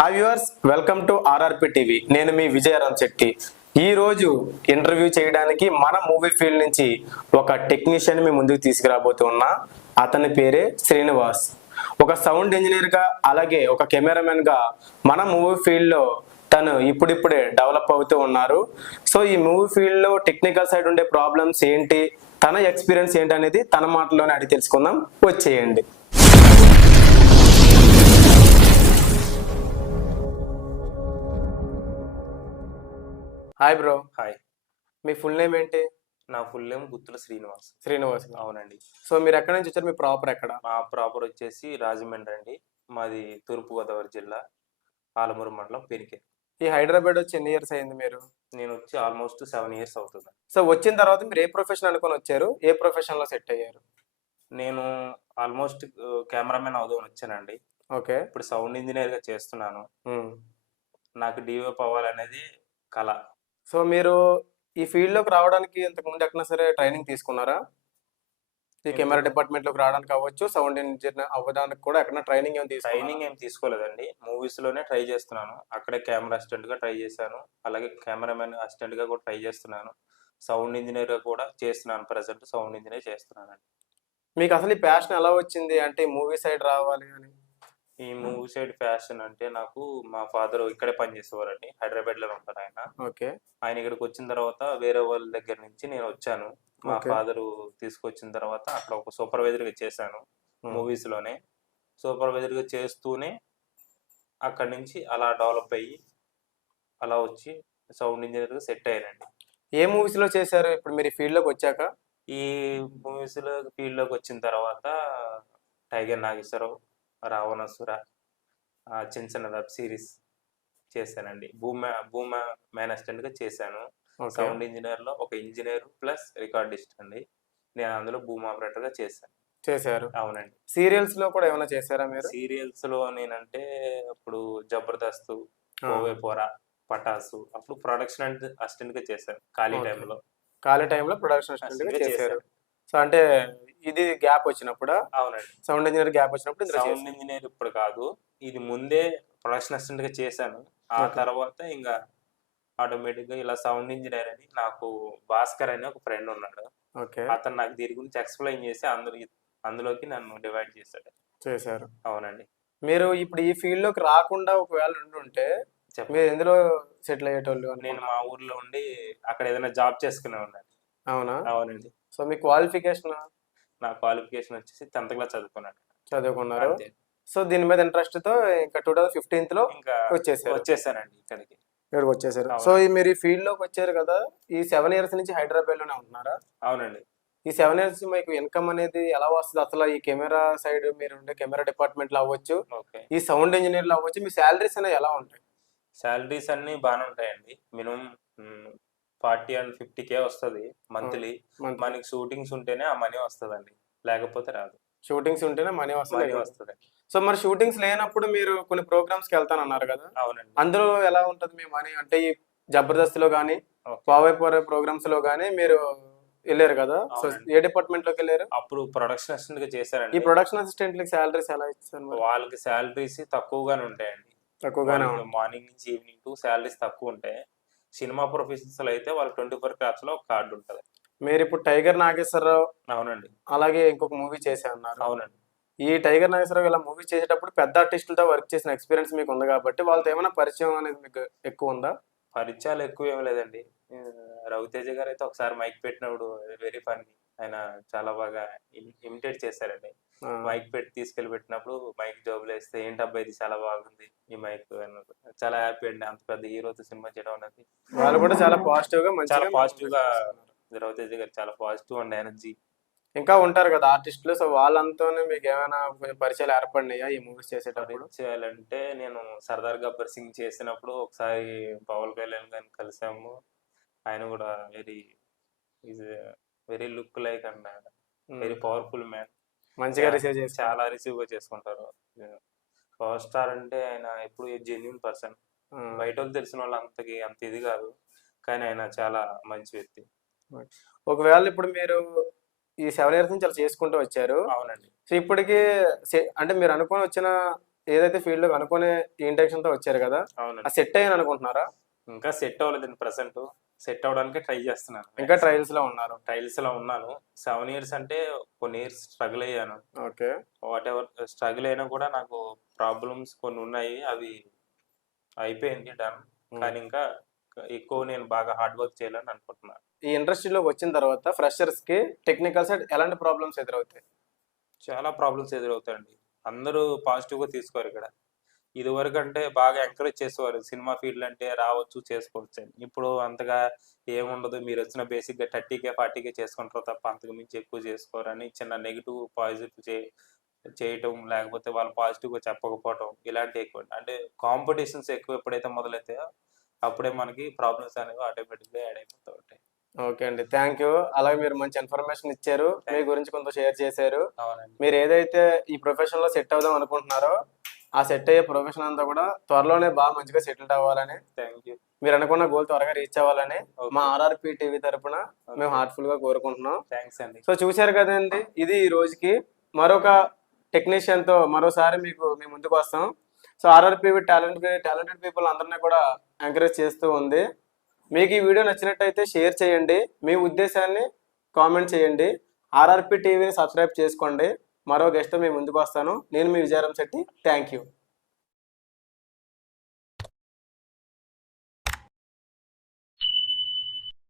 Hi viewers welcome to RRP TV నేను మీ విజయరామ్ శెట్టి. ఈ రోజు ఇంటర్వ్యూ చేయడానికి మన మూవీ ఫీల్డ్ నుంచి ఒక టెక్నీషియన్ మీ ముందుకు తీసుకురాబోతున్నా. అతని పేరే శ్రీనివాస్. ఒక సౌండ్ ఇంజనీర్గా అలాగే ఒక కెమెరామెన్గా మన మూవీ ఫీల్డ్లో తను ఇప్పుడిప్పుడే డెవలప్ అవుతూ ఉన్నారు. సో ఈ మూవీ ఫీల్డ్లో టెక్నికల్ సైడ్ ఉండే ప్రాబ్లమ్స్ ఏంటి? తన ఎక్స్పీరియన్స్ ఏంటి అనేది తన మాటలోనే అడిగి తెలుసుకుందాం. వచ్చేయండి. హాయ్ బ్రో హాయ్ మీ ఫుల్ నేమ్ ఏంటి? నా ఫుల్ నేమ్ గుత్తుల శ్రీనివాస్. శ్రీనివాస్ అవునండి. సో మీరు ఎక్కడి నుంచి వచ్చారు? మీ ప్రాపర్ ఎక్కడ? మా ప్రాపర్ వచ్చేసి రాజమండ్రి అండి. మాది తూర్పుగోదావరి జిల్లా ఆలమూరు మండలం పెరికే ఈ హైదరాబాద్ వచ్చి ఎన్ని ఇయర్స్ అయింది మీరు? నేను వచ్చి ఆల్మోస్ట్ సెవెన్ ఇయర్స్ అవుతుంది. సో వచ్చిన తర్వాత మీరు ఏ ప్రొఫెషన్ అనుకొని వచ్చారు? ఏ ప్రొఫెషన్లో సెట్ అయ్యారు? నేను ఆల్మోస్ట్ కెమెరామెన్ అవుదామని వచ్చానండి. ఓకే. ఇప్పుడు సౌండ్ ఇంజనీర్గా చేస్తున్నాను. నాకు డివైప్ అవ్వాలనేది కళ. సో మీరు ఈ ఫీల్డ్లోకి రావడానికి ఇంతకు ముందు ఎక్కడైనా సరే ట్రైనింగ్ తీసుకున్నారా? ఈ కెమెరా డిపార్ట్మెంట్లోకి రావడానికి అవ్వచ్చు సౌండ్ ఇంజనీర్ అవ్వడానికి కూడా ఎక్కడైనా ట్రైనింగ్ తీసుకున్నారా? ట్రైనింగ్ ఏం తీసుకోలేదండి. మూవీస్లోనే ట్రై చేస్తున్నాను. అక్కడే కెమెరా అసిస్టెంట్గా ట్రై చేశాను. అలాగే కెమెరామెన్ అసిస్టెంట్గా కూడా ట్రై చేస్తున్నాను. సౌండ్ ఇంజనీర్గా కూడా చేస్తున్నాను. ప్రజెంట్ సౌండ్ ఇంజనీర్ చేస్తున్నాను మీకు అసలు ఈ ప్యాషన్ ఎలా వచ్చింది? అంటే మూవీ సైడ్ రావాలి అని. ఈ మూవీ సైడ్ ఫ్యాషన్ అంటే నాకు మా ఫాదర్ ఇక్కడే పనిచేసేవారండి హైదరాబాద్లో ఉంటారు ఆయన. ఓకే. ఆయన ఇక్కడికి వచ్చిన తర్వాత వేరే వాళ్ళ దగ్గర నుంచి నేను వచ్చాను. మా. ఫాదర్ తీసుకొచ్చిన తర్వాత అక్కడ ఒక సూపర్వైజర్గా చేశాను మూవీస్లోనే సూపర్వైజర్గా చేస్తూనే అక్కడి నుంచి అలా డెవలప్ అయ్యి అలా వచ్చి సౌండ్ ఇంజనీర్గా సెట్ అయ్యానండి ఏ మూవీస్లో చేశారు? ఇప్పుడు మీరు ఫీల్డ్లోకి వచ్చాక? ఈ మూవీస్లో ఫీల్డ్లోకి వచ్చిన తర్వాత టైగర్ నాగేశ్వరరావు రావణసుర ఆ, చిన్న చిన్న వెబ్ సిరీస్ చేశానండి. భూమా భూమా మ్యాన్ అసిస్టెంట్గా చేశాను. సౌండ్ ఇంజనీర్లో ఒక ఇంజనీర్ ప్లస్ రికార్డిస్ట్ అండి. నేను అందులో భూమా ఆపరేటర్గా చేశాను. చేశారు. అవునండి. సీరియల్స్లో కూడా ఏమైనా చేశారా మీరు? సీరియల్స్లో నేనంటే అప్పుడు జబర్దస్త్ ఓవే పోరా పటాసు అప్పుడు ప్రొడక్షన్ అసిస్టెంట్గా చేశాను ఖాళీ. టైంలో ఖాళీ టైంలో ప్రొడక్షన్ అసిస్టెంట్గా చేశారు. చేశాను. సో అంటే ఇది గ్యాప్ వచ్చినప్పుడు? అవునండి. సౌండ్ ఇంజనీర్ గ్యాప్ వచ్చినప్పుడు ఇందులో సౌండ్. ఇంజనీర్ ఇప్పుడు కాదు. ఇది ముందే ప్రొడక్షన్ అసిస్టెంట్గా చేశాను. ఆ Okay. తర్వాత ఇంకా ఆటోమేటిక్గా ఇలా సౌండ్ ఇంజనీర్ అని నాకు భాస్కర్ అని ఒక ఫ్రెండ్ ఉన్నాడు. ఓకే. అతను నాకు దీని గురించి ఎక్స్ప్లెయిన్ చేసి అందులో అందులోకి నన్ను డివైడ్ చేశాడు. చేశారు. అవునండి. మీరు ఇప్పుడు ఈ ఫీల్డ్లోకి రాకుండా ఒకవేళ ఉండుంటే చెప్పండి. మీరు ఎందులో సెటిల్ అయ్యేటోళ్ళు నేను? మా ఊర్లో ఉండి అక్కడ ఏదైనా జాబ్ చేసుకునే ఉన్నాను అవునా? అవునండి. సో మీ క్వాలిఫికేషన్ నా క్వాలిఫికేషన్ వచ్చేసి టెన్త్ క్లాస్ చదువుకున్నాను. చదువుకున్నారు. అంతే. సో దీని మీద ఇంట్రెస్ట్తో ఇంకా టూ థౌసండ్ ఫిఫ్టీన్త్లో ఇంకా వచ్చేసారు. వచ్చేసానండి ఇక్కడికి. ఇక్కడికి వచ్చేసారు. అవును. సో ఈ మీరు ఈ ఫీల్డ్లోకి వచ్చారు కదా ఈ సెవెన్ ఇయర్స్ నుంచి హైదరాబాద్లోనే ఉంటున్నారా? అవునండి. ఈ సెవెన్ ఇయర్స్ మీకు ఇన్కమ్ అనేది ఎలా వస్తుంది? అసలు ఈ కెమెరా సైడ్ మీరు ఉండే కెమెరా డిపార్ట్మెంట్లో అవ్వచ్చు ఓకే. ఈ సౌండ్ ఇంజనీర్లో అవ్వచ్చు మీ శాలరీస్ అనేవి ఎలా ఉంటాయి? శాలరీస్ అన్ని బాగానే ఉంటాయండి. Minimum forty and fifty K వస్తుంది మంత్లీ. మనకి షూటింగ్స్ ఉంటేనే ఆ మనీ వస్తుందండి. లేకపోతే రాదు. షూటింగ్స్ ఉంటేనే మనీ వస్తుంది. వస్తుంది. సో మరి షూటింగ్స్ లేనప్పుడు మీరు కొన్ని ప్రోగ్రామ్స్కి వెళ్తానన్నారు కదా? అవునండి. అందులో ఎలా ఉంటది మీ మనీ? అంటే ఈ జబర్దస్త్లో కానీ. పావై పోరే ప్రోగ్రామ్స్లో కానీ మీరు వెళ్ళారు కదా? సో. ఏ డిపార్ట్మెంట్లోకి వెళ్ళారు? అప్పుడు ప్రొడక్షన్ అసిస్టెంట్గా ఈ చేశారండి ప్రొడక్షన్ అసిస్టెంట్కి శాలరీస్ ఎలా ఇస్తారు? వాళ్ళకి శాలరీస్ తక్కువగానే ఉంటాయండి. తక్కువగానే. మార్నింగ్ నుంచి ఈవినింగ్ టు శాలరీస్ తక్కువ ఉంటాయి. సినిమా ప్రొఫెషన్స్ అయితే వాళ్ళకి ట్వంటీ ఫోర్ క్లాస్లో ఒక కార్డు ఉంటుంది. మీరు ఇప్పుడు టైగర్ నాగేశ్వరరావు అవునండి. అలాగే ఇంకొక మూవీ చేసే అన్నారు అవునండి. ఈ టైగర్ నాగేశ్వరరావు ఇలా మూవీ చేసేటప్పుడు పెద్ద ఆర్టిస్టులతో వర్క్ చేసిన ఎక్స్పీరియన్స్ మీకు ఉంది కాబట్టి వాళ్ళతో ఏమైనా పరిచయం అనేది మీకు ఎక్కువ ఉందా? పరిచయాలు ఎక్కువ ఏం లేదండి. రవితేజ గారు అయితే ఒకసారి మైక్ పెట్టినప్పుడు వెరీ ఫన్నీ. ఆయన చాలా బాగా ఇమిటేట్ చేశారండి. మైక్ పెట్టి తీసుకెళ్ళి పెట్టినప్పుడు మైక్ జాబ్లో వేస్తే ఏంటి అబ్బాయి ఇది చాలా బాగుంది ఈ మైక్. చాలా హ్యాపీ అండి. అంత పెద్ద హీరోతో సినిమా చేయడం అనేది. వాళ్ళు కూడా చాలా పాజిటివ్గా చాలా positive గా రవితేజ గారు చాలా పాజిటివ్ అండ్ ఎనర్జీ. ఇంకా ఉంటారు కదా ఆర్టిస్టులు. సో వాళ్ళంతోనే మీకు ఏమైనా పరిచయాలు ఏర్పడినాయా ఈ మూవీస్ చేసేటప్పుడు? చేయాలంటే నేను సర్దార్ గబ్బర్ సింగ్ చేసినప్పుడు ఒకసారి పవన్ కళ్యాణ్ గారిని కలిసాము. ఆయన కూడా very is very look like and very powerful man మంచిగా రిసీవ్ చేసి చాలా రిసీవ్గా చేసుకుంటారు. పవర్ స్టార్ అంటే ఆయన ఎప్పుడు జెన్యున్ పర్సన్ బయట వాళ్ళు తెలిసిన వాళ్ళు అంతకి అంత ఇది కాదు. కానీ ఆయన చాలా మంచి వ్యక్తి. ఒకవేళ ఇప్పుడు మీరు ఈ సెవెన్ ఇయర్స్ నుంచి అలా చేసుకుంటూ వచ్చారు. అవునండి. సో ఇప్పటికి అంటే మీరు అనుకొని వచ్చిన ఏదైతే ఫీల్డ్లో అనుకునే ఇంటెన్షన్తో వచ్చారు కదా సెట్ అయ్యాను అనుకుంటున్నారా? ఇంకా సెట్ అవ్వలేదండి ప్రజెంట్ సెట్ అవ్వడానికి ట్రై చేస్తున్నాను. ఇంకా ట్రయల్స్లో ఉన్నారు ట్రయల్స్లో ఉన్నాను. సెవెన్ ఇయర్స్ అంటే కొన్ని ఇయర్స్ స్ట్రగుల్ అయ్యాను. ఓకే. వాట్ ఎవర్ స్ట్రగుల్ అయినా కూడా నాకు ప్రాబ్లమ్స్ కొన్ని ఉన్నాయి. అవి అయిపోయింది డన్ కానీ ఇంకా ఎక్కువ నేను బాగా హార్డ్ వర్క్ చేయాలని అనుకుంటున్నాను ఈ ఇండస్ట్రీలోకి వచ్చిన తర్వాత ఫ్రెషర్స్కి టెక్నికల్ సైడ్ ఎలాంటి ప్రాబ్లమ్స్ ఎదురవుతాయి? చాలా ప్రాబ్లమ్స్ ఎదురవుతాయండి. అందరూ పాజిటివ్గా తీసుకోరు ఇక్కడ. ఇది వరకు అంటే బాగా ఎంకరేజ్ చేసేవారు సినిమా ఫీల్డ్ అంటే రావచ్చు చేసుకోవచ్చు అని. ఇప్పుడు అంతగా ఏముండదు. మీరు వచ్చిన బేసిక్గా థర్టీ కే ఫార్టీ కే చేసుకుంటారు తప్ప అంతకు మించి ఎక్కువ చేసుకోరు అని చిన్న నెగిటివ్ పాజిటివ్ చే చేయటం లేకపోతే వాళ్ళు పాజిటివ్గా చెప్పకపోవటం ఇలాంటి ఎక్కువ. అంటే కాంపిటీషన్స్ ఎక్కువ ఎప్పుడైతే మొదలైతాయో అప్పుడే మనకి ప్రాబ్లమ్స్ అనేవి ఆటోమేటిక్గా యాడ్ అయిపోతూ ఉంటాయి. ఓకే అండి. Thank you. అలాగే మీరు మంచి ఇన్ఫర్మేషన్ ఇచ్చారు. మీ గురించి కొంత షేర్ చేశారు. మీరు ఏదైతే ఈ ప్రొఫెషన్లో సెట్ అవుదాం అనుకుంటున్నారో ఆ సెట్ అయ్యే ప్రొఫెషన్ అంతా కూడా త్వరలోనే బాగా మంచిగా సెటిల్ అవ్వాలని థ్యాంక్ యూ మీరు అనుకున్న గోల్ త్వరగా రీచ్ అవ్వాలని మా ఆర్ఆర్పి టీవీ తరపున మేము హార్ట్ఫుల్గా కోరుకుంటున్నాం. థ్యాంక్స్ అండి. సో చూశారు కదండి ఇది ఈ రోజుకి మరొక టెక్నీషియన్తో మరోసారి మీకు మేము ముందుకు వస్తాం. So RRP talent talented people అందరినీ కూడా ఎంకరేజ్ చేస్తూ ఉంది. మీకు ఈ వీడియో నచ్చినట్టయితే షేర్ చేయండి. మీ ఉద్దేశాన్ని కామెంట్ చేయండి. ఆర్ఆర్పి టీవీని సబ్స్క్రైబ్ చేసుకోండి. మరో గెస్ట్తో మేము ముందుకు వస్తాను. నేను మీ విజయరామ్ శెట్టి. Thank you.